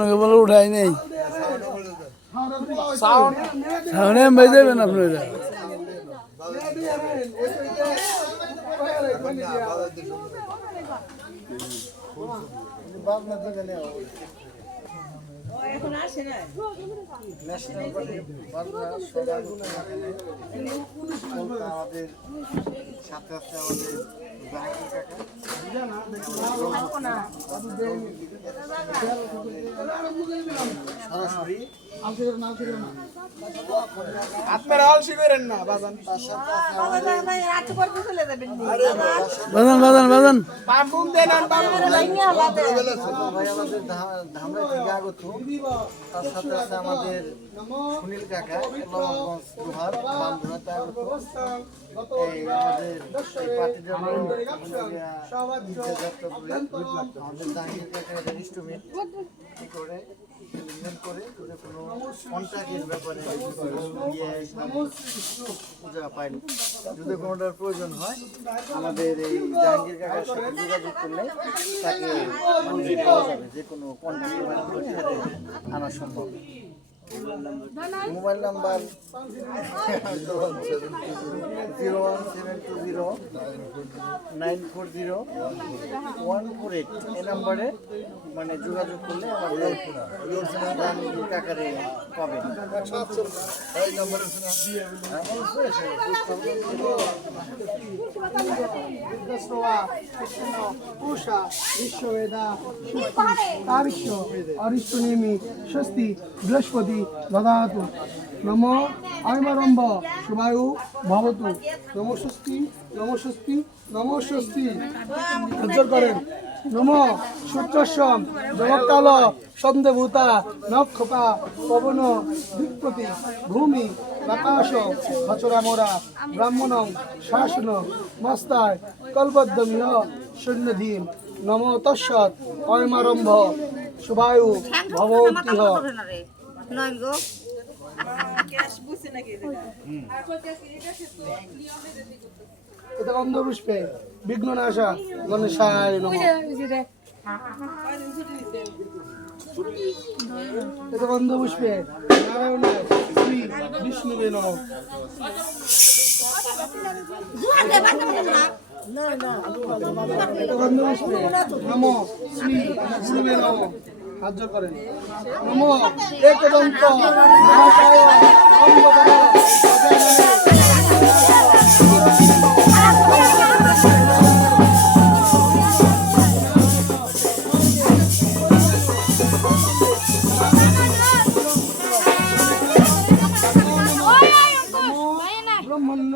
আপনাকে বলে উঠাই নেই সামনে বেজে যাবেন আপনারা এখন আসে না ন্যাশনাল পার্টি বাংলা সবার আমাদের সাথে আছে আমাদের সরাসরি আপনারা আলসি করেন না বাজান বাজান বাম্বুম দেন আর বাম্বুম দেন ভাই আমাদের ধামরাই থেকে আগত তার সাথে আছে আমাদের সুনীল কাকা নবাবগঞ্জ দুহার বান্ধবতা আগত এই আমাদের এই পার্টির আমাদের জাহাঙ্গীর কাকা এটা ইনস্ট্রুমেন্ট কি করে করে কোনো কন্ট্রাক্টের ব্যাপারে পূজা পাইনি যদি কোনোটার প্রয়োজন হয় আমাদের এই জাহাঙ্গীর কাকার সাথে যোগাযোগ করলে তাকে পাওয়া যাবে যে কোনো কন্ট্রাক্টের মাধ্যমে আনা সম্ভব মোবাইল নাম্বার 01720940148 এই নাম্বারে মানে যোগাযোগ করলে আমাদের টাকারে পাবেন স্বস্তি বৃহস্পতি দদাতু নম আয়মারম্ভ শুভায়ু ভবতু নমস্বস্তি নমস্বস্তি নমস্বস্তি উজ্জ্বল করেন নম সূত্রস্যম জগৎকাল সন্দেভূতা নক্ষপা পবন দিকপতি ভূমি আকাশ খচরামরা ব্রাহ্মণং শাসন মস্তায় কল্পদ্যমিহ সৈন্যধীন নম তৎসৎ অয়মারম্ভ শুভায়ু ভবন্তিহ এটা গন্ধ পুষ্পে বিঘ্ন নাশা গণেশায় নমঃ এটা গন্ধ পুষ্পে নারায়ণায় শ্রী বিষ্ণুবে নমঃ এটা গন্ধ পুষ্পে নম শ্রী গুরুবে নমঃ হাত জোড় করেন নম একদন্ত মহাকায় অম্বকায় ব্রহ্মণ্য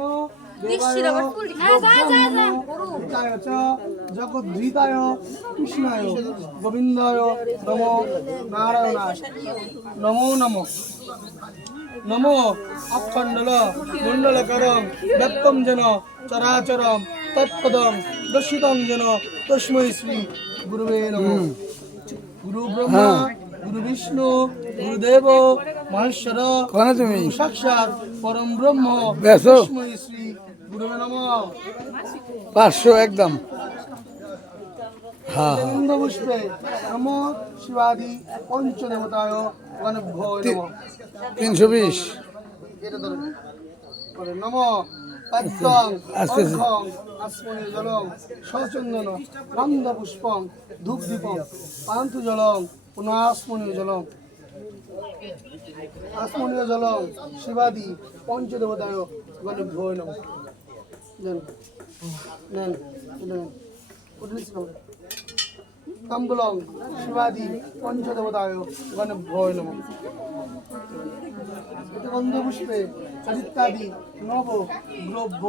জগদ্ধিতায় কৃষ্ণায় গোবিন্দায় নমো নারায়ণায় নমো নমো নমো অখণ্ডল মণ্ডলকরম দত্তম যেন চরাচরম তৎপদম দর্শিতম যেন তস্मै শ্রী গুরুবে নমঃ গুরু ব্রহ্মা গুরু বিষ্ণু গুরুদেব মহেশ্বর সাক্ষাৎ পরম ব্রহ্ম তস্मै শ্রী গুরুবে নমঃ 500 একদম গন্ধ পুষ্পে নম শিবাদি পঞ্চদেবতায় গণভ্যো নমঃ 320 নম পদ্মং অর্ঘং আসমনি জলং সচন্দন গন্ধ পুষ্পং ধূপ দীপং পান্তু জলং পুনঃ জলং আসমনীয় জলং শিবাদি পঞ্চদেবতায় গণভ্যো নমঃ নেন তাম্বুলং শিবাদি পঞ্চদেবতায় গণভ্যো নমঃ গন্ধ পুষ্পে আদিত্যাদি নব দ্রব্য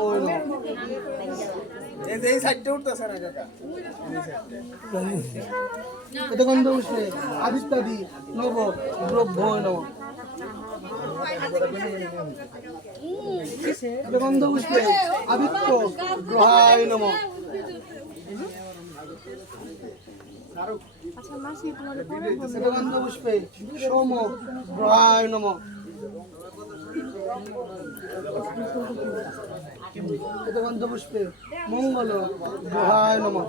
এই সাইডটা উঠতেছে না এটা গন্ধ পুষ্পে আদিত্যাদি নব দ্রব্য নমঃ এটা গন্ধ পুষ্পে আদিত্য গ্রহায় নমঃ এটা গন্ধ পুষ্পে সোম গ্রহায় নমঃ এটা গন্ধ পুষ্পে মঙ্গল গ্রহায় নমঃ